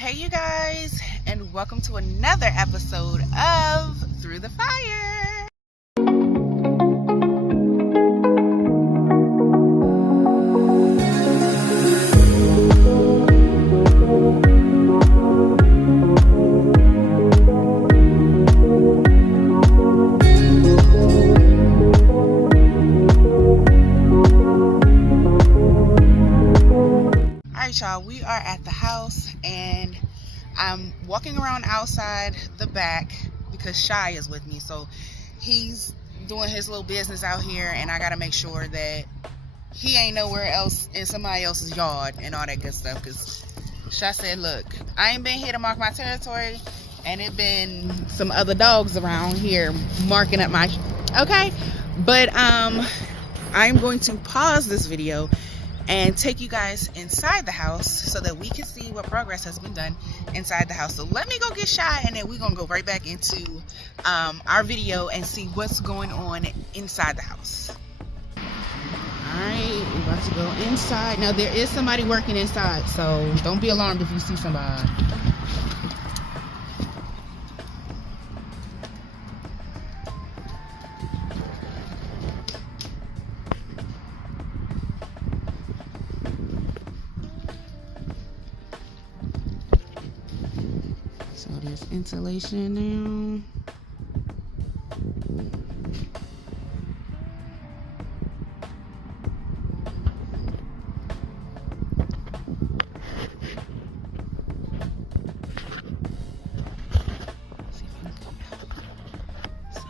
Hey you guys, and welcome to another episode of Through the Fire. Alright y'all, we are at the house and I'm walking around outside the back because Shy is with me, so he's doing his little business out here and I gotta make sure that he ain't nowhere else in somebody else's yard and all that good stuff, because Shy said, look, I ain't been here to mark my territory and it been some other dogs around here marking up my okay, but I'm going to pause this video and take you guys inside the house so that we can see what progress has been done inside the house. So let me go get Shy and then we're gonna go right back into our video and see what's going on inside the house. Alright, we're about to go inside. Now there is somebody working inside, so don't be alarmed if you see somebody. So there's insulation now. See if I can come out some.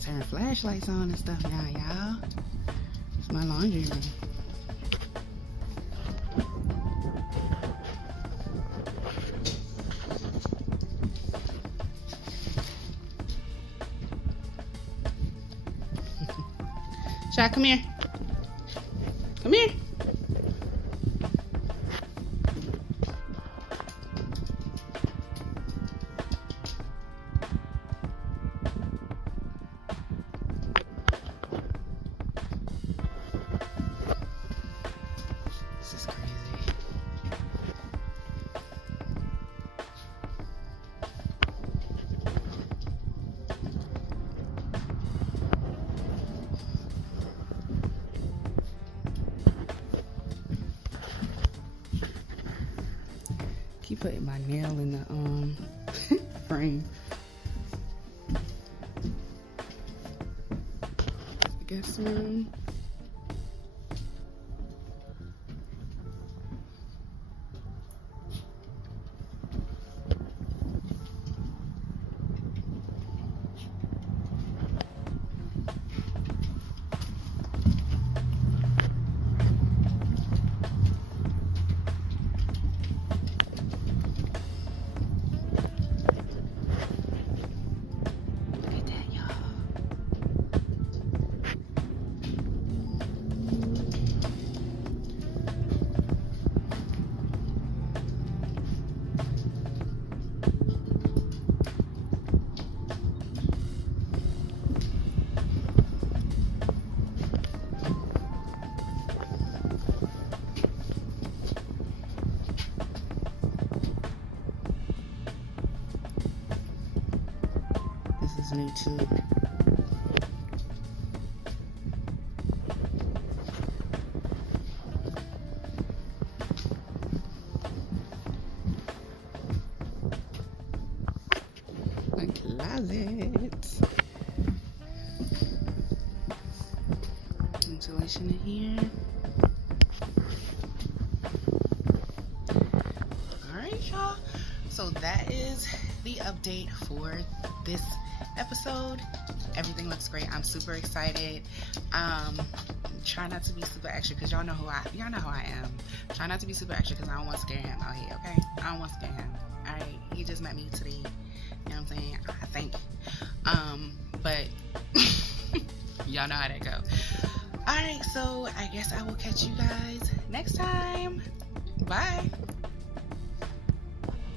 Turn flashlights on and stuff now, y'all. It's my laundry room. Shy, come here. Come here. This is crazy. Keep putting my nail in the frame. Guest room. This is new too. My closet. Insulation in here. Alright, y'all. So that is the update for this episode. Everything looks great. I'm super excited. Try not to be super extra because y'all know how I am. Try not to be super extra because I don't want to scare him out here, okay? I don't want to scare him. Alright, he just met me today. You know what I'm saying? I think. But y'all know how that go. Alright, so I guess I will catch you guys next time. Bye.